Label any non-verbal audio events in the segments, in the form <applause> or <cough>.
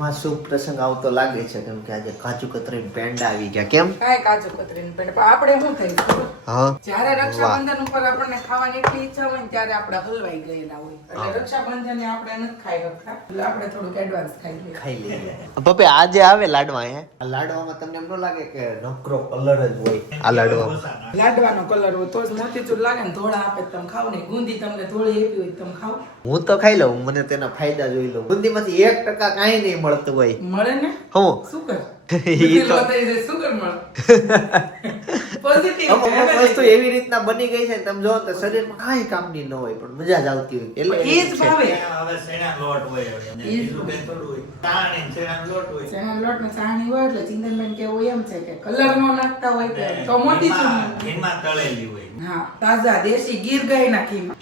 ઘરમાં શુભ પ્રસંગ આવતો લાગે છે? કેમ કે આજે કાજુ કતરી પેંડા આવી ગયા. કેમ? કાય કાજુ કતરીને પણ આપણે શું થઈ હા. જ્યારે રક્ષાબંધન ઉપર આપણને ખાવાની એટલી ઈચ્છા હોય ને ત્યારે આપણે હલવાઈ ગયેલા હોય. એટલે રક્ષાબંધને આપણે નથી ખાઈ શકતા. એટલે આપણે થોડુંક એડવાન્સ ખાઈ લઈએ. ખાઈ લઈએ. પપ્પે આજે આવે લાડવા હે લાડવામાં તમને એમ ન લાગે કે નકરો કલર જ હોય? આ લાડવા લાડવાનો કલર હોય તો જ મોતીચૂર લાગે ને ધોળા આપે તમે ખાવ ને ગુંદી તમને ધોળી આપી હોય તમે ખાવ. હું તો ખાઈ લઉં મને તેના ફાયદા જોઈ લઉં. બુંદીમાંથી એક ટકા કઈ નહીં મળતું હોય. મળે ને? હું. શું કર? <laughs> <laughs> વસ્તુ એવી રીતના બની ગઈ છે તમે જો તો શરીરમાં કાંઈ કામની ન હોય પણ મજા જ આવતી હોય એટલે એ જ ભાવે. હવે શેણા લોટ હોય અને ઈ જ. બીજું કંઈ હોય. ચાણી ને લોટ હોય. ચણા લોટ ને ચાણી હોય એટલે ચિંતનબેન કેવું એમ છે કે કલર નો નાખતા હોય તો મોટી તળેલી હોય. હા તાજા દેશી ગીર ગાયના ઘીમાં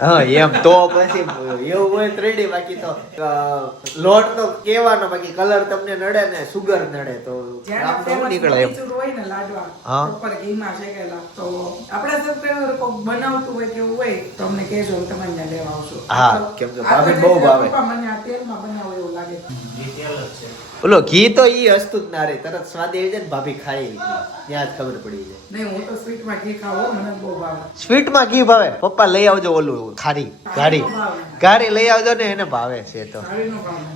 હા એમ તો પછી એવું હોય તો બાકી તો લોટ તો કેવાનો બાકી કલર તમને નડે ને સુગર નડે તો જ્યારે આમ તો famous નીકળે એમ હોય ને લાડવા હા. ઉપર ઘીમાં શેકેલા તો આપણા સબસ્ક્રાઇબર કોક બનાવતું હોય કેવું હોય તો અમને કહેજો હું તમને ત્યાં લેવા આવશું હા, કેમ કે બહુ ભાવે. મને આ તેલમાં બનાવો એવું લાગે. ઓલો ઘી તો ઈ હસતું જ ના રે તરત સ્વાદ આવી જાય ને ભાભી ખાઈ. ત્યાં જ ખબર પડી જાય નહીં હું તો સ્વીટમાં ઘી ખાવું સ્વીટમાં ઘી ભાવે. પપ્પા લઈ આવજો ઓલું ખારી. ગાડી. ગાડી લઈ આવજો ને એને ભાવે છે તો.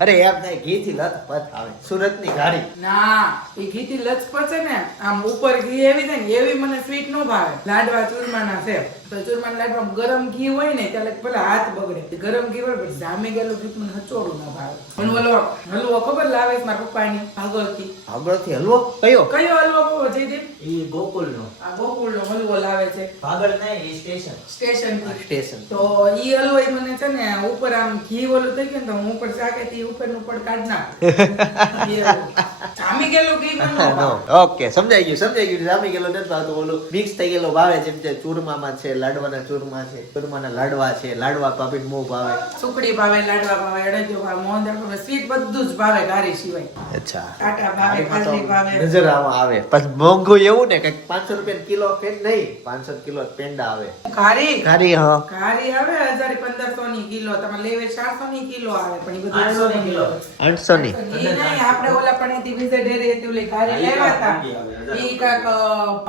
અરે એમ થાય ઘી થી લથપથ પત સુરતની ગાડી. ના એ ઘી થી લથપથ છે ને આમ ઉપર ઘી એવી થાય ને એવી મને સ્વીટ નો ભાવે. લાડવા ચૂરમાના છે. તો લાડવા ગરમ ઘી હોય ને ત્યારે પેલા હાથ બગડે. ગરમ ઘી હોય પછી જામી ગયેલું ઘી મને હચોડું ના ભાવે. પણ હલવો હલવો ખબર લાવે છે મારા પપ્પાની? આગળથી આગળથી હલવો? કયો? કયો હલવો કહો જયદીપ ઈ ગોકુળનો. આ ગોકુળનો હલવો લાવે છે. ભાગળ નહીં, સ્ટેશન. સ્ટેશન સ્ટેશન તો ઈ હલવો ઈ મને છે ને ઉપર આમ ઘી ઓલું થઈ ગયું ને તો હું ઉપર ચાકે થી ઉપરનું ઉપર કાઢ ના <laughs> જામી ગયેલું ઘી મને. <laughs> ઓકે સમજાઈ ગયું સમજાઈ ગયું. જામી ગયેલો નથી ભાવતું ઓલું મિક્સ થઈ ગયેલો ભાવે જેમ કે ચૂરમામાં છે લાડવાના ચૂરમા છે ચૂરમાના લાડવા છે લાડવા પાપીને બહુ ભાવે. સુકડી ભાવે લાડવા ભાવે અડજો ભાવે મોહનદાળ ભાવે સ્વીટ બધું જ ભાવે ઘારી સિવાય. અચ્છા. ટાટા ભાવે ખાલી ભાવે. નજર આમાં આવે. પણ મોંઘું એવું ને કંઈક પાંચસો રૂપિયા કિલો પેન નહીં પાંચસો કિલો પેંડા આવે. ઘારી ખારી હા. ઘારી આવે હજાર પંદરસો ની કિલો તમે લેવે ચારસો ની કિલો આવે પણ એ બધું 800 ની કિલો. આઠસો ની. આપણે ઓલા પણ અહીંથી વિજય ડેરી હતી ઓલી ઘારી લેવા હતા. ઈ કાક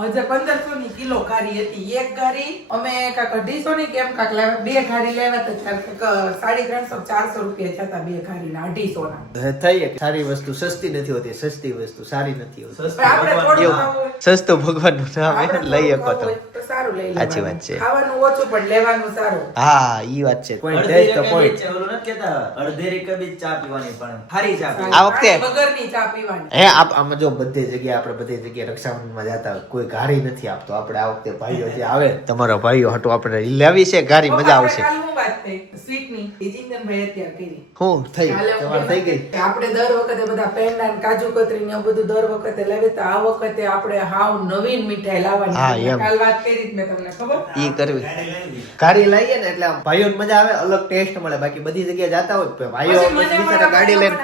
હજાર પંદરસો ની કિલો ઘારી હતી એક ઘારી. અમે કાક અઢીસો ની કેમ કાક લાવ્યા. બે ઘારી લેવા હતા સાડી ત્રણસો ચારસો રૂપિયા થયા બે ઘારી ના અઢીસો ના થઈ સારી વસ્તુ. સસ્તી નથી હોતી. સસ્તી વસ્તુ. સારી નથી હોતી. સસ્તું આપણે ભગવાનનું નામ. લઈ શકો તો સારું લઈ સાચી વાત છે. ખાવાનું ઓછું પણ લેવાનું સારું. હા ઈ વાત છે. ઓલું નથી અડધી રકબી ચા પીવાની પણ. ચા આ વખતે- વગરની ચા પીવાની. હે આપ આમાં જો બધી જગ્યાએ આપણે બધી જગ્યાએ રક્ષાબંધનમાં જતા કોઈ ગાડી નથી આપતો. આપણે આ વખતે ભાઈઓ જે આવે, તમારા ભાઈઓ હટો આપણે લેવી છે ગાડી મજા આવશે. આપણે કાલ હું વાત થઈ સ્વીટની એ ચિંતનભાઈ અત્યારે કરી. હું થઈ. તમારે થઈ ગઈ. આપણે દર વખતે બધા પેંડા ને કાજુ કતરી ને બધું દર વખતે લાવીએ તો આ વખતે આપણે હાવ નવીન મીઠાઈ હા, એમ. કાલ વાત કરી મેં તમને ખબર? ઈ કરવી. ગાડી લઈ લીધી. ગાડી લઈએ ને એટલે ભાઈઓને મજા આવે અલગ ટેસ્ટ મળે. બાકી બધી જગ્યાએ જતા હોય ભાઈઓ બિચારા ગાડી લઈને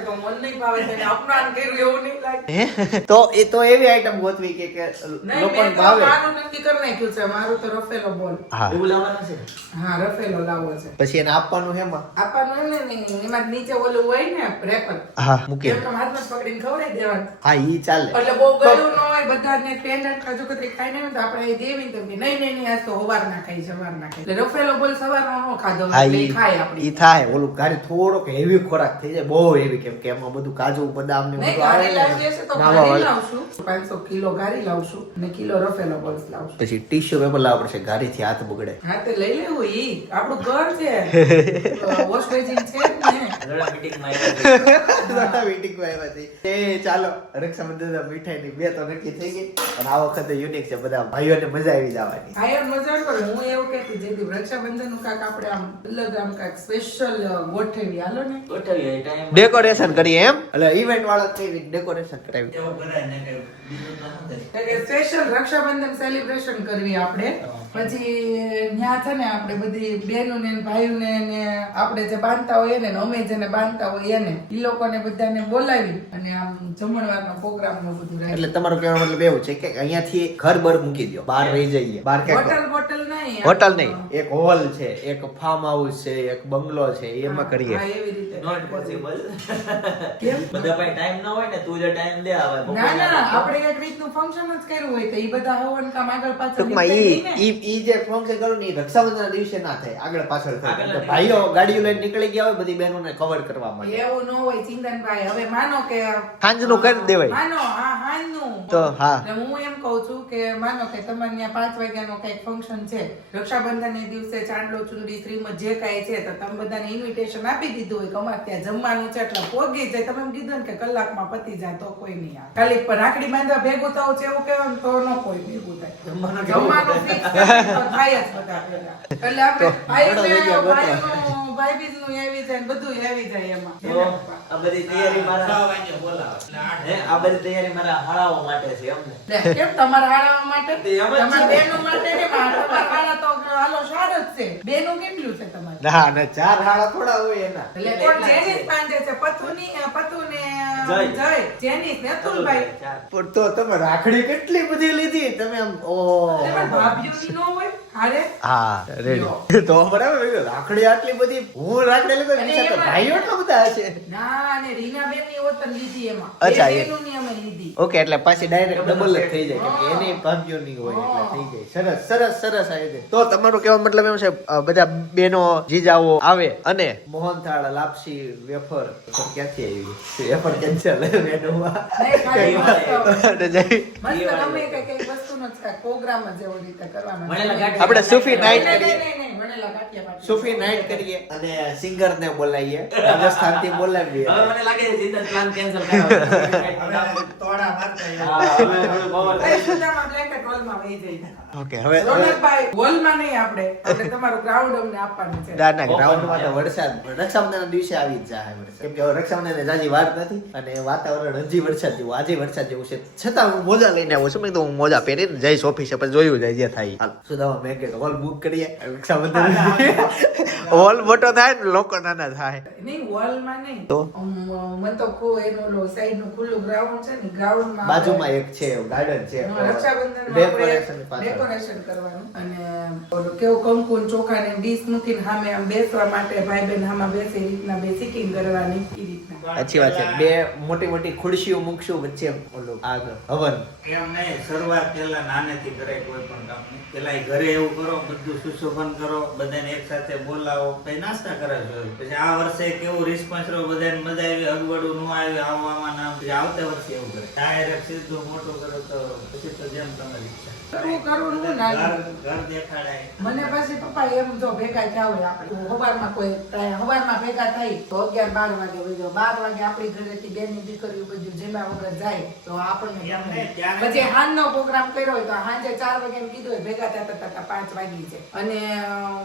તો મન નહીં ભાવે તો એને અપમાન કર્યું એવું નહીં લાગે. હે? તો એ તો એવી આઈટમ ગોતવી કે કે લોકોને ભાવે. મારું નક્કી કરી નાખ્યું છે. મારું તો રફેલો બોલ. એવું લાવવાનું છે? હા રફેલો લાવવો છે. પછી એને આપવાનું હેમાં આપવાનું ને એમાં નીચે ઓલું હોય ને રેપર હા મૂકે હાથમાં પકડીને ખવડાવી દેવાનું. હા ઈ ચાલે. એટલે બહુ ગળ્યું ન હોય બધાને પેંડા ને કાજુ કતરી આવે ને તો આપણે દેવી તો કે નહીં નહીં આ તો હવાર ના ખાઈ સવાર ના ખાઈ. એટલે રફેલો બોલ સવારનો નો ખાધો ખાય આપણે. ઈ થાય. ઓલું ગાડી થોડોક હેવી ખોરાક થઈ જાય બહુ હેવી કેમ કે એમાં બધું કાજુ બદામ ને બધું આવે તો નાવા લાવશું. પાંચસો કિલો ગારી લાવશું ને કિલો રફેલો બોલ્સ લાવશું. પછી ટીશ્યુ પેપર લાવવા પડશે ગાડીથી હાથ બગડે. હા તે લઈ લેવું ઈ. આપણું ઘર છે. <laughs> વોશ બેસિન છે ને. મીટિંગમાં આવ્યા છે. <laughs> મીટિંગમાં આવ્યા છે. એ ચાલો રક્ષાબંધન મીઠાઈની બે તો નક્કી થઈ ગઈ? અને આ વખતે યુનિક છે બધા ભાઈઓને મજા આવી જવાની. યાર મજા આવે પણ હું એવું કહેતી જેથી રક્ષાબંધનનું કાક આપણે આમ અલગ આમ કાક સ્પેશિયલ ગોઠવી હાલો ને? ગોઠવી એ time ડેકોરેશન કરીએ એમ? એટલે ઇવેન્ટ વાળા કઈ ડેકોરેશન કરાવી. એવું કરાય ને કે બીજું તો શું થાય? સ્પેશિયલ રક્ષાબંધન સેલિબ્રેશન કરવી આપણે. પછી ત્યાં છે ને આપણે બધી બહેનો ને ભાઈઓ ને આપણે જે બાંધતા હોય એને અમે જેને બાંધતા હોય એને એ લોકોને બધાને બોલાવી અને આમ જમણવારનો પ્રોગ્રામ નો બધું રાખી. એટલે તમારો કહેવાનો મતલબ એવું છે કે અહીંયાથી ઘર બર મૂકી દો બહાર રહી જઈએ. બહાર ક્યાંક હોટલ બોટલ નહીં હોટલ નહીં. એક હોલ છે એક ફાર્મ હાઉસ છે એક બંગલો છે એમાં કરીએ. હા, એવી રીતે. નોટ પોસિબલ કેમ? બધા પાસે ટાઈમ ના હોય ને તું જે ટાઈમ દે આવે ના ના આપણે આપણે એક રીતનું ફંક્શન જ કર્યું હોય તો એ બધા હવન કામ આગળ પાછળ ટૂંકમાં ઈ ઈ ઈ જે ફંક્શન કરો ને રક્ષાબંધન દિવસે ના થાય. આગળ પાછળ થાય. ભાઈઓ ગાડીઓ લઈને નીકળી ગયા હોય બધી બહેનોને કવર કરવા માટે. એવું ન હોય ચિંતનભાઈ. હવે માનો કે સાંજનું કરી દેવાય. માનો હા હાંજનું. તો હા. એટલે હું એમ કહું છું કે માનો કે તમારે ત્યાં પાંચ વાગ્યાનો કંઈક ફંક્શન છે. રક્ષાબંધન ને દિવસે ચાંદલો ચુંદડી શ્રીમદ જે કાંઈ છે તો તમે બધાને ઇન્વિટેશન આપી દીધું હોય કે અમારે ત્યાં જમવાનું છે એટલે પોગી જાય. તમે એમ કીધું ને કે કલાકમાં પતી જાય તો કોઈ નહીં ખાલી પણ રાખડી બાંધવા ભેગું થવું છે એવું કહેવાનું તો ન કોઈ ભેગું થાય. જમવાનું કેવું થાય જ બધા. એટલે આપણે ઘણો જગ્યા ગોતો. આવી જાય બધું આવી જાય એમાં. આ બધી તૈયારી મારા હે આ બધી તૈયારી મારા હાળાઓ માટે છે એમ કેમ તમારા હાળાવા માટે? તે એમ જ તમારા છે. માટે કેમ? આ હાળા તો હાલો સાર જ છે. બેનું કેટલું છે તમારે? ના ના ચાર હાળા થોડા હોય એના. એટલે કોણ બાંધે છે. પતુની પતુ ને જય. જય. અતુલભાઈ પણ તો તમે રાખડી કેટલી બધી લીધી? તમે આમ ઓ ભાભીઓની ન હોય. હા રેડી તો બરાબર રાખડી આટલી બધી હું રાખડી લીધો એની સાથે ભાઈઓ એટલા બધા હશે? ના અને રીનાબેનની વતન લીધી એમાં. અચ્છા, એ. અમે લીધી. ઓકે એટલે પાછી ડાયરેક્ટ ડબલ જ થઈ જાય કેમ કે એની ભાભીઓની હોય એટલે થઈ જાય. સરસ સરસ સરસ આવી તો તમારું કેવા મતલબ એમ છે બધા બેનો જીજાઓ આવે અને મોહનથાળ લાપસી વેફર ક્યાંથી આવી? વેફર કેન્સલ મેનુમાં? જઈ મસ્ત. કઈ કઈ પ્રોગ્રામ જ એવો રીતે કરવાનો મને ગાંઠિયા. આપણે સૂફી નાઈટ કરીએ. સૂફી નાઈટ કરીએ. અને સિંગર ને બોલાવીએ. રાજસ્થાનથી બોલાવીએ મને લાગે છે ચિંતન પ્લાન કેન્સલ કઈ સુધામાં blanket માં વહી જાય. ઓકે હવે રોનકભાઈ, hallમાં નહીં આપણે. આપણે તમારું ગ્રાઉન્ડ અમને આપવાનું છે. ના ના ગ્રાઉન્ડમાં તો વરસાદ રક્ષાબંધનના દિવસે આવી જ જાય વરસાદ. કેમ કે હવે રક્ષાબંધનને જાજી વાર નથી અને વાતાવરણ હજી વરસાદ જેવું આજે વરસાદ જેવું છે. છતાં હું મોજા લઈને આવું છું મેં તો હું મોજા પહેરીને જઈશ ઓફિસે પછી જોયું જાય જે થાય. હાલ સુદામા મેં કે હોલ બુક કરીએ. રક્ષાબંધન હોલ મોટો થાય ને લોકો નાના થાય. નહીં વોલમાં નહીં. તો? મને તો કો એનો લો સાઈડનું ખુલ્લું ગ્રાઉન્ડ છે ને ગ્રાઉન્ડમાં બાજુમાં એક છે ગાર્ડન છે. રક્ષાબંધન ડેકોરેશન પાછળ. ડેકોરેશન કરવાનું. અને ઓલું કેવું કંકુ ચોખા ને ડીશ મૂકીને સામે આમ બેસવા માટે ભાઈ બહેન સામે બેસે એ રીતના બે સિટિંગ કરવાની એ રીતના. સાચી વાત છે. બે મોટી મોટી ખુરશીઓ મૂકશું વચ્ચે ઓલું આગળ. હવન. એમ નહીં શરૂઆત પેલા નાનેથી કરે કોઈ પણ કામની પેલા ઘરે એવું કરો બધું સુશોભન કરો બધાને એક સાથે બોલાવો. પછી નાસ્તા કરાવજો પછી આ વર્ષે કેવું રિસ્પોન્સ રહ્યો? બધાને મજા આવી અગવડું ન આવ્યું આવવામાં ના પછી આવતા વર્ષે એવું કરે. ડાયરેક્ટ સીધું મોટું કરો તો પછી તો જેમ તમારી ઈચ્છા. કરવું કરવું હું ના ઘર ઘર દેખાડાય. મને પછી પપ્પા એમ જો ભેગા થયા હોય આપણે. હવારમાં કોઈ હવારમાં ભેગા થઈ તો અગિયાર બાર વાગે વયો બાર વાગે આપણી ઘરેથી બેની દીકરીઓ બધું જેમાં વગર જાય. તો આપણને પછી હાંજનો પ્રોગ્રામ કર્યો હોય તો હાંજે ચાર વાગે એમ કીધું હોય ભેગા થતા થતા પાંચ વાગી છે. અને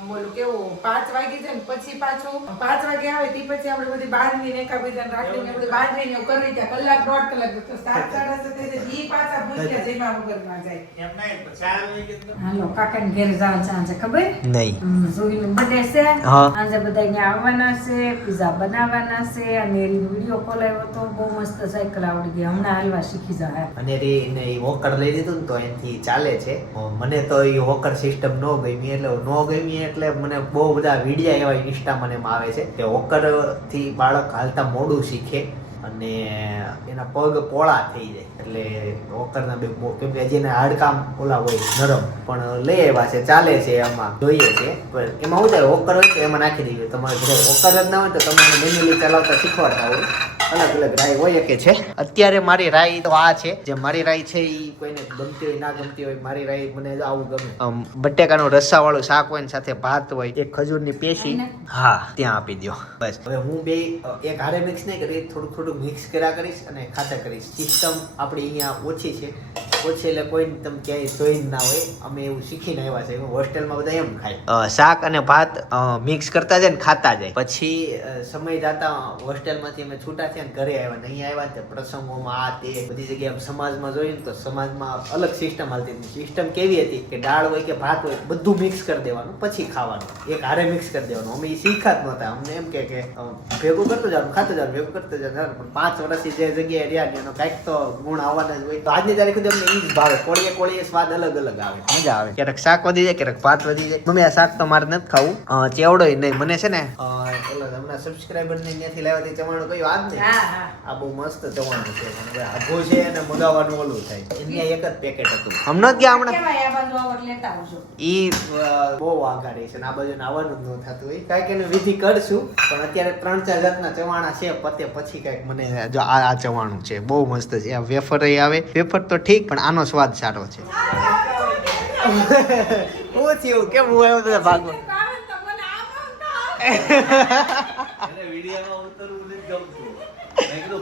બોલું કેવું પાંચ વાગી છે ને પછી પાછું પાંચ વાગે આવે તે પછી આપણે બધી બાંધણી ને એકાબીજાને રાખીને બધી બાંધણી ને કરી ત્યાં કલાક દોઢ કલાક તો સાત સાડા સાત ઈ પાછા ભૂખ્યા જેમાં વગર ના જાય. એમ નહીં ચાર હાલો કાકાને ઘેર જવાનું છે આજે ખબર? નહીં. જોઈનું birthday છે. આજે બધા અહીંયા આવવાના છે પીઝા બનાવવાના છે અને એની વીડિયો કોલ આવ્યો તો બહુ મસ્ત સાયકલ આવડી ગઈ હમણાં હાલવા શીખી જાય અને રે ને એ હોકર લઈ લીધું ને તો એનાથી ચાલે છે. મને તો એ હોકર સિસ્ટમ નો ગમી એટલે નો ગમી એટલે મને બહુ બધા વિડીયા એવા ઇન્સ્ટા મને એમાં આવે છે કે હોકરથી બાળક હાલતા મોડું શીખે. અને એના પગ પોળા થઈ જાય. એટલે ઓકરના બે કેમ કે હજી એના હાડકામ ઓલા હોય નરમ. પણ લઈ આવ્યા છે, ચાલે છે એમાં જોઈએ છે. પણ એમાં શું થાય હોકર હોય તો એમાં નાખી દઈએ. તમારે હોકર જ ના હોય તો તમારે મેન્યુઅલી ચલાવતા શીખવાડતા હોય. અલગ અલગ રાય હોય કે છે? અત્યારે મારી રાય તો આ છે. જે મારી રાય છે એ કોઈને ગમતી હોય ના ગમતી હોય મારી રાય મને આવું ગમે. બટેકાનો રસ્સા વાળું શાક હોય સાથે ભાત હોય એક ખજૂરની પેશી હા ત્યાં આપી દો બસ. હવે હું બે એક હારે મિક્સ નહીં કરી થોડું થોડું મિક્સ કર્યા કરીશ અને ખાતા કરીશ. સિસ્ટમ આપણી અહીંયા ઓછી છે. ઓછી એટલે કોઈ તમે ક્યાંય જોઈ ના હોય. અમે એવું શીખીને આવ્યા છે હોસ્ટેલમાં બધા એમ ખાય. શાક અને ભાત મિક્સ કરતા જાય ને ખાતા જાય. પછી સમય જતા હોસ્ટેલમાંથી અમે છૂટા થયા ને ઘરે આવ્યા નહીં આવ્યા તે પ્રસંગોમાં આ તે બધી જગ્યાએ સમાજમાં જોયું તો સમાજમાં અલગ સિસ્ટમ હાલતી હતી. સિસ્ટમ કેવી હતી કે દાળ હોય કે ભાત હોય બધું મિક્સ કરી દેવાનું પછી ખાવાનું. એક હારે મિક્સ કરી દેવાનું. અમે એ શીખા જ નહોતા. અમને એમ કે કે ભેગું કરતો જવાનું ખાતો જવાનું ભેગું કરતો જવાનું પણ પાંચ વર્ષથી જે જગ્યાએ રહ્યા ને એનો કાંઈક તો ગુણ આવવાના જ હોય. તો આજની તારીખ સુધી અમને ઈ ભાવે. કોળીએ કોળીએ સ્વાદ અલગ અલગ આવે. મજા આવે. ક્યારેક શાક વધી જાય ક્યારેક ભાત વધી જાય. મમ્મી આ શાક તો મારે નથી ખાવું. ચેવડો નહીં. મને છે ને હમણાં સબસ્ક્રાઈબર ને ત્યાંથી લાવ્યા તે ચવાણું કયું આજ ને હા હા. આ બહુ મસ્ત ચવાણું છે. આઘો છે અને મગાવવાનું ઓલું થાય. એની એક જ પેકેટ હતું. હમણાં જ ગયા હમણાં? કેવાય આ બાજુ આવટ લેતા આવજો. ઈ બહુ આઘાડી છે ને આ બાજુ આવવાનું જ ન થતું હોય. કાંઈક એની વિધિ કરશું પણ અત્યારે ત્રણ ચાર જાતના ચવાણા છે. પતે પછી કાંઈક મને જો આ આ ચવાણું છે. બહુ મસ્ત છે. આ વેફર આવે. વેફર તો ઠીક પણ આનો સ્વાદ સારો છે. હું થયું? કેમ હું આવ્યો તો ભાગમાં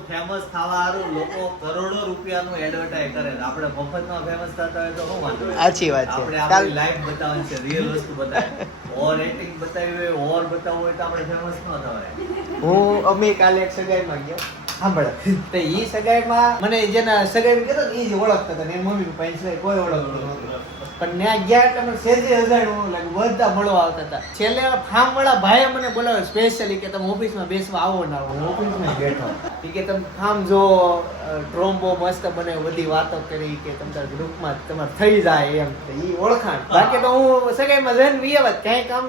ફેમસ થવા લોકો કરોડો રૂપિયાનું એડવર્ટાઇઝ કરે આપણે મફતમાં ફેમસ થતા હોય તો શું વાંધો સાચી વાત છે. આપણે આપણી લાઈફ બતાવવાની છે રિયલ વસ્તુ બતાવે ઓવર એક્ટિંગ બતાવી હોય ઓવર બતાવવું હોય તો આપણે ફેમસ ન થવાય. હું અમે કાલે એક સગાઈમાં ગયો. સાંભળ. તો એ સગાઈમાં મને જેના સગાઈ કહેતો ઈ જ ઓળખતા હતા ને મમ્મી પપ્પા એ સિવાય કોઈ ઓળખતું પણ ત્યાં ગયા એટલે મને સેજે અજાણ્યું લાગે બધા મળવા આવતા હતા. છેલ્લે ફાર્મ વાળા ભાઈએ મને બોલાવ્યો સ્પેશિયલી કે તમે ઓફિસમાં બેસવા આવો ના આવો. ઓફિસમાં બેઠો. એ કે તમે ફાર્મ જો ડ્રોમ બહુ મસ્ત બને બધી વાતો કરી કે તમારા ગ્રુપમાં તમારે થઈ જાય એમ. એ ઓળખાણ. બાકી તો હું સગાઈમાં જઈને વિયે વાત ક્યાંય કામ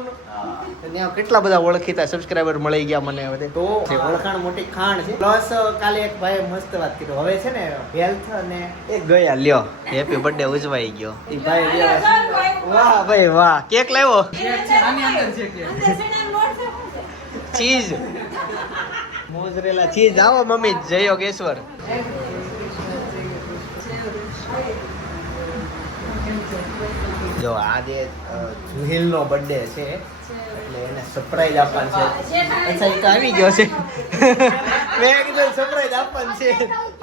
ત્યાં કેટલા બધા ઓળખીતા સબસ્ક્રાઇબર મળી ગયા મને હવે તો ઓળખાણ મોટી ખાણ છે. પ્લસ કાલે એક ભાઈ મસ્ત વાત કીધું. હવે છે ને હેલ્થ અને એ ગયા લ્યો. હેપી બર્થડે ઉજવાઈ ગયો. એ ભાઈ વાહ ભાઈ વાહ. કેક લાવ્યો? કેક છે આની અંદર છે કેક ચીઝ. Mozzarella cheese. આવો મમ્મી જય યોગેશ્વર જો આજે જુહિલ નો બર્થડે છે એટલે એને સરપ્રાઈઝ આપવાનું છે. અચ્છા એ તો આવી ગયો છે. મેં કીધું સરપ્રાઈઝ આપવાનું છે.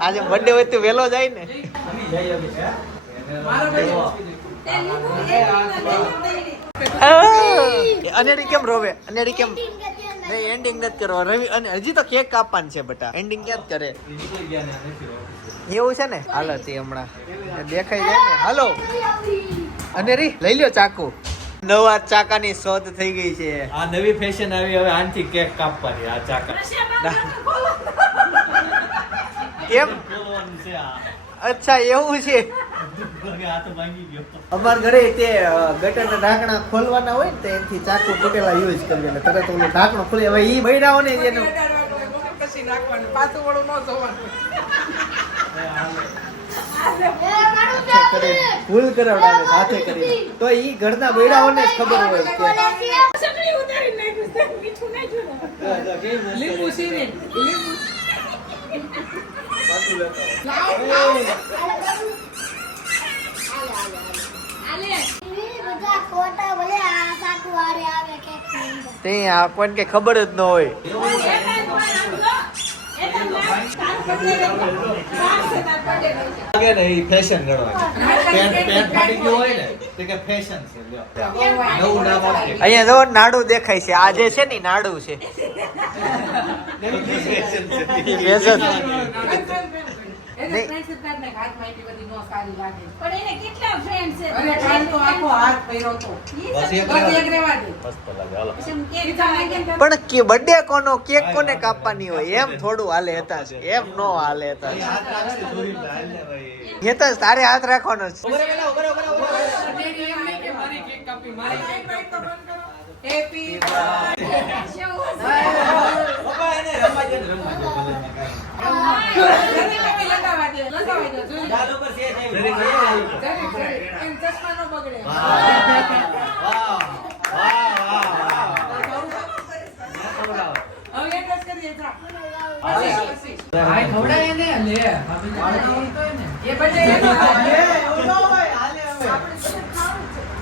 આજે બર્થડે હોય તો વહેલો જાય ને. અનેરી કેમ રોવે? અનેડી કેમ? નહીં એન્ડિંગ નથી કરવા. રવિ અને હજી તો કેક કાપવાનું છે બટા. એન્ડિંગ ક્યાં જ કરે? એવું છે ને? હાલો તે હમણાં. દેખાઈ જાય ને. હાલો અને રી લઈ લ્યો ચાકુ. નવા ચાકાની શોધ થઈ ગઈ છે. આ નવી ફેશન આવી હવે આનથી કેક કાપવાની આ ચાકા. કેમ? અચ્છા એવું છે. આ તો ભાંગી ગયો. અમાર ઘરે તે ગટરના ઢાંકણા ખોલવાના હોય ને તો એનાથી ચાકુ તૂટેલા યુઝ કરવી એટલે તરત ઓલું ઢાંકણું ખુલે. હવે એ બૈરાઓને જ એનું પછી નાખવાનું. પાછું વળું ન જવાનું. કરે, ભૂલ કરાવડાવે સાથે કરી તો ઈ ઘરના બૈરાઓને જ ખબર હોય કે લીંબુ લીંબુ. તે આપણને ખબર જ ન હોય. લાગે ને એ ફેશન ફાટી ગયું હોય ને તો કે ફેશન છે નવું નામ અહીંયા જો નાડું દેખાય છે આજે છે ને નાડું છે. <laughs> ફેશન છે ફેશન. એને નહીં. friendship card ને હાથમાં એટલી બધી ન સારી લાગે. પણ એને કેટલા ફ્રેન્ડ છે? અરે કાલ તો આખો હાથ પહેર્યો તો. બસ એક બસ એક રહેવા દે. મસ્ત લાગે હાલો. પછી એમ કેક બીજા લાગે ને પણ કે બર્થડે કોનો કેક કોને કાપવાની હોય? એમ થોડું હાલે હતા. છે એમ નો હાલે હતા. હેતા તારે હાથ રાખવાનો છે એમ નહીં કે મારી કેક કાપી મારી કેક કાપી. તો બંધ કરો હેપી પપ્પા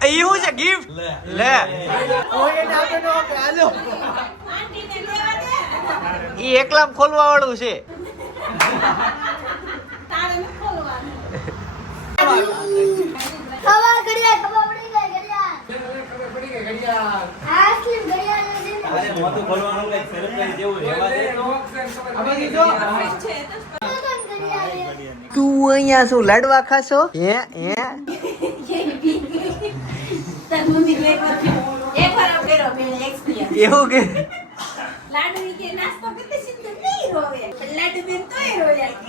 એવું છે ગિફ્ટ લે એકલામ ખોલવા વાળું છે ખોલવાનું. સરપ્રાઈઝ જેવું રહેવા દે. આ બધી જો. તું અહીંયા શું લાડવા ખાશો? હે હે? <laughs> એવું કે? લાડવી કે નાસ્તો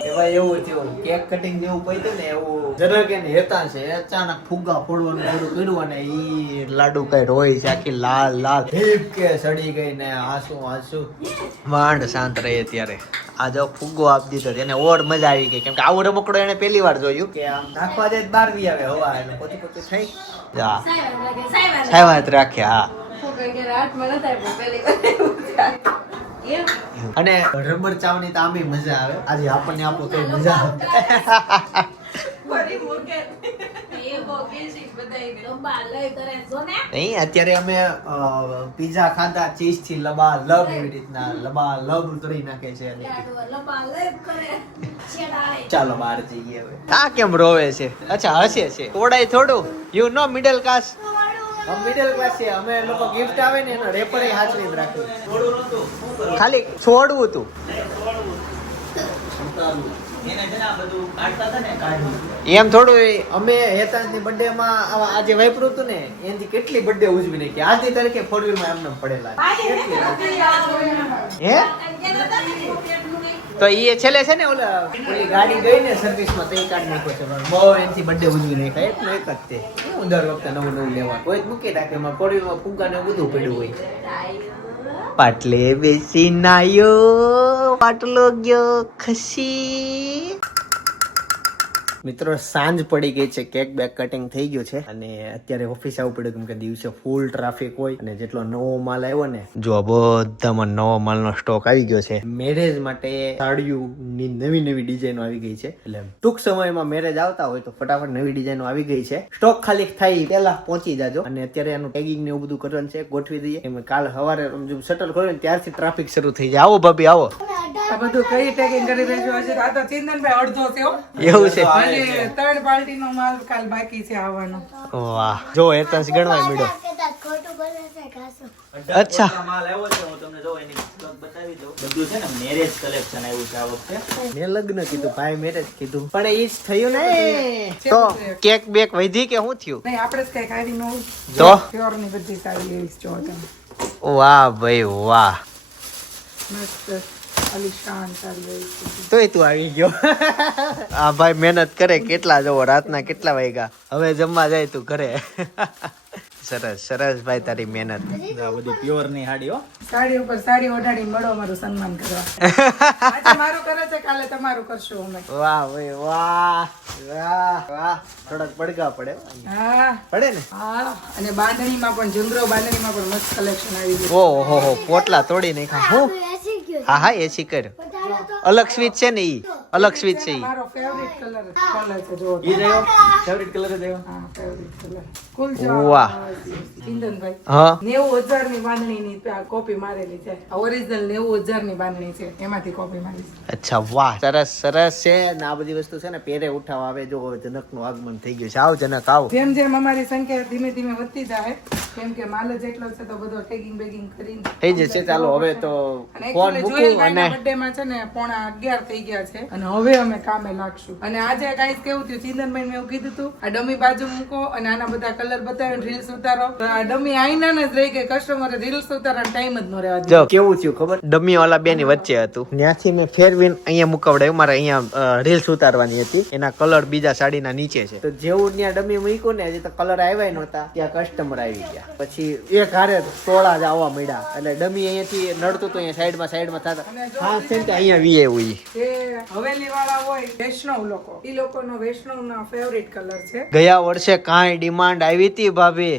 એમાં એવું થયું કેક કટિંગ જેવું પૈતું ને એવું જરાક એની હેતા છે, અચાનક ફુગ્ગા ફોડવાનું શરૂ કર્યું અને ઈ લાડુ કઈ રોય છે, આખી લાલ લાલ કે સડી ગઈ ને આંસુ માંડ શાંત રહે ત્યારે આ જો ફુગ્ગો આપી દીધો એને ઓર મજા આવી ગઈ, કેમ કે આવું રમકડો એને પહેલી વાર જોયું. કે આમ નાખવા જાય તો બાર વી આવે હવા, એટલે પોતે પોતે થઈ. જા. સાહેબ રાખે, હા. એવું અને રબર ચાવની તો આમે મજા આવે. આજે આપણને આપો તો મજા આવે. <laughs> અત્યારે અમે પીઝા ખાધા ચીઝથી લબા લબ એવી રીતના લબા લબ ઉતરી નાખે છે ચાલો બહાર જઈએ હવે. આ કેમ રોવે છે? અચ્છા હસે છે. તોડાય થોડું. You know middle class middle class છે અમે લોકો ગિફ્ટ આવે ને એનો રેપર એ રાખ્યું નહોતું. શું કરવાનું? ખાલી છોડવું હતા. એમ થોડું અમે હેતાંતની બર્થડે માં આ- આજે વાપર્યું હતું ને એનાથી કેટલી બર્થડે ઉજવી નાખી આજની તારીખે ફોર વ્હીલમાં એમને પડેલા હે તો એ છેલ્લે છે ને ઓલા ઓલી ગાડી ગઈ ને સર્વિસમાં તે કાઢ નાખ્યો છે. પણ બહુ એનથી બર્થડે ઉજવી નાખાય. એટલું એક જ તે. હું દર વખતે નવું નવું લેવા કોઈ મૂકી રાખે, એમાં ફોર વ્હીલમાં ફુગ્ગા ને બધું પડ્યું હોય. પાટલે બેસી નાયો પાટલો ગયો ખસી. મિત્રો સાંજ પડી ગઈ છે કેક બેક કટિંગ થઈ ગયું છે. અને અત્યારે ઓફિસ આવવું પડ્યું કેમ કે દિવસે ફૂલ ટ્રાફિક હોય અને જેટલો નવો માલ આવ્યો ને જો બધામાં નવો માલનો સ્ટોક આવી ગયો છે. મેરેજ માટે સાડીઓની નવી નવી ડિઝાઇનો આવી ગઈ છે. એટલે ટૂંક સમયમાં મેરેજ આવતા હોય તો ફટાફટ નવી ડિઝાઇનો આવી ગઈ છે. સ્ટોક ખાલી થાય પહેલા પહોંચી જાજો. અને અત્યારે એનું ટેગિંગ ને એવું બધું કરવાનું છે ગોઠવી દઈએ. એમ કાલ સવારે શટલ ખોલ્યું ને ત્યારથી ટ્રાફિક શરૂ થઈ જાય. આવો ભાભી આવો. આ બધું કઈ ટેગિંગ કરી દેજો છે? આ તો ચિંદનભાઈ અડધો થયો. એવું છે. હજી પાર્ટી નો માલ કાલ બાકી છે આવવાનો. વાહ. જો એતાંશ ગણવાય મળ્યો. અચ્છા. માલ આવ્યો છે હું તમને જો એની બતાવી દઉં. બધું છે ને મેરેજ કલેક્શન આવ્યું છે આ વખતે. મેં લગ્ન કીધું ભાઈ મેરેજ કીધું. પણ એ જ થયું ને તો કેક બેક વધી કે શું થયું? નહીં આપણે જ કંઈક આવી તો? પ્યોરની બધી સારી એવી જો તમે. વાહ ભાઈ વાહ. મસ્ત. તોય તું આવી ગયો. આ ભાઈ મહેનત કરે કેટલા જવો રાતના કેટલા વાગ્યા? હવે જમવા જાય તું ઘરે. સરસ સરસ ભાઈ તારી મહેનત. આ બધી પ્યોરની સાડી હો. સાડી ઉપર સાડી ઓઢાડી મળો મારું સન્માન કરવા. આજે મારું કરે છે કાલે તમારું કરશું અમે. વાહ ભાઈ વાહ વાહ વાહ. થોડાક પડઘા પડે હા પડે ને? હા અને બાંધણીમાં પણ ઝુમરો બાંધણીમાં પણ મસ્ત કલેક્શન આવી ગયું. ઓહો હો હો પોટલા તોડી નાખ્યા. હું? હા હા એસી કર અલગ સ્વીચ છે ને ઈ? અલગ સ્વીચ છે ઈ. મારો ફેવરિટ કલર કલર છે જો ઈ રહ્યો? ફેવરિટ કલર જ હા ફેવરિટ કલર વાહ. હા? નેવું હજારની બાંધણીની કોપી મારેલી છે. ઓરિજિનલ નેવું હજારની બાંધણી છે. એમાંથી કોપી મારી અચ્છા વાહ. સરસ સરસ છે. ને આ બધી વસ્તુ છે ને પેરે ઉઠાવ આવે જો જનકનું આગમન થઈ ગયું છે. આવ જનક આવ. જેમ જેમ અમારી સંખ્યા ધીમે ધીમે વધતી જાય કેમ કે માલ જ એટલો છે તો બધો ટેગિંગ બેગિંગ કરીને થઈ જશે ચાલો હવે તો ફોન મૂકું અને બર્થડે માં છે ને પોણા અગિયાર થઈ ગયા છે. અને હવે અમે કામે લાગશું. અને આજે ગાઈસ કેવું થયું? ચિંદનભાઈ મેં એવું કીધું હતું આ ડમી બાજુ મૂકો અને આના બધા કલર બતાવીને રીલ્સ ઉતારો. આ ડમી આઈના ને જ રહી ગઈ કસ્ટમરે રીલ્સ ઉતારવાનો ટાઈમ જ ન રહેવા દીધો કેવું થયું ખબર? ડમી વાળા બે ની વચ્ચે હતું. ત્યાંથી મેં ફેરવીને અહીંયા મુકાવડાયું. મારે અહીંયા રીલ્સ ઉતારવાની હતી. એના કલર બીજા સાડીના નીચે છે. તો જેવું ત્યાં ડમી મૂક્યું ને હજી તો કલર આવ્યા નહોતા ત્યાં કસ્ટમર આવી ગયા. પછી એક હારે સોળા જ આવવા મળ્યા એટલે ડમી અહીંયાથી નડતું હતું અહીંયા સાઈડમાં સાઈડમાં થતા. હા છે ને અહીંયા વીએ હોય હવેલી વાળા હોય વૈષ્ણવ લોકો. એ લોકોનો વૈષ્ણવ ના ફેવરિટ કલર છે. ગયા વર્ષે કાંઈ ડિમાન્ડ આવી હતી ભાભી.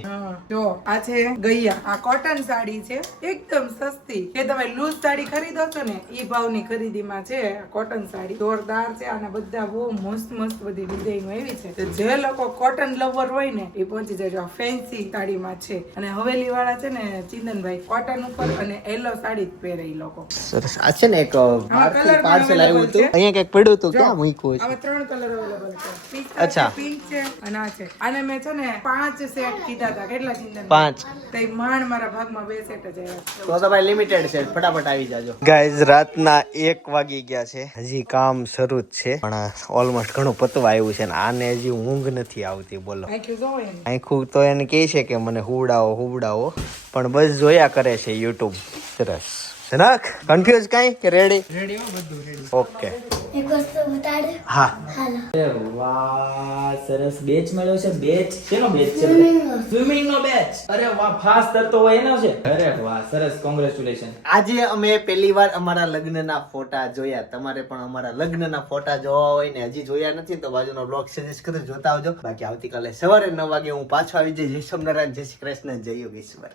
જો આ છે ગૈયા. આ કોટન સાડી છે એકદમ સસ્તી. કે તમે લૂઝ સાડી ખરીદો છો ને એ ભાવની ખરીદીમાં છે કોટન સાડી. જોરદાર છે અને બધા બહુ મસ્ત મસ્ત બધી ડિઝાઇન એવી છે. જે લોકો કોટન લવર હોય ને એ પહોંચી જજો ફેન્સી સાડીમાં છે. અને હવેલી વાળા છે ને ચિંદનભાઈ કોટન ઉપર અને યેલો સાડી જ પહેરે એ લોકો. સરસ. આ છે ને એક પાર્સલ આવ્યું હતું. અહીંયા કંઈક પડ્યું હતું ક્યાં મૂક્યું છે? ત્રણ કલર અવેલેબલ છે. અચ્છા. પિંક છે અને આ છે. અને મેં છે ને પાંચ સેટ કીધા હતા. કેટલા ચિંતન પાંચ. તો માંડ મારા ભાગમાં બે સેટ જ આવ્યા તો તો ભાઈ લિમિટેડ છે. ફટાફટ આવી જાજો. ગાઈઝ રાતના એક વાગી ગયા છે. હજી કામ શરૂ જ છે પણ ઓલમોસ્ટ ઘણું પતવા આવ્યું છે ને આને હજી ઊંઘ નથી આવતી બોલો. આખું તો એને કહે છે કે મને હુવડાવો હુવડાવો પણ બસ જોયા કરે છે યુટ્યુબ સરસ. જનક કન્ફ્યુઝ કઈ? કે રેડી રેડી હો બધું રેડી ઓકે એક વસ્તુ બતાડ? હા. હાલો. વાહ સરસ બેચ મળ્યો છે. બેચ? કેનો બેચ છે? સ્વિમિંગ નો. બેચ? અરે વાહ ફાસ્ટ તરતો હોય એનો છે. અરે વાહ સરસ કોંગ્રેચ્યુલેશન આજે અમે પહેલી વાર અમારા લગ્નના ફોટા જોયા. તમારે પણ અમારા લગ્નના ફોટા જોવા હોય ને હજી જોયા નથી તો બાજુનો બ્લોગ સજેસ્ટ કરી જોતા આવજો. બાકી આવતીકાલે સવારે નવ વાગે હું પાછો આવી જઈશ. જય સોમનારાયણ જય શ્રી કૃષ્ણ જય યોગેશ્વર.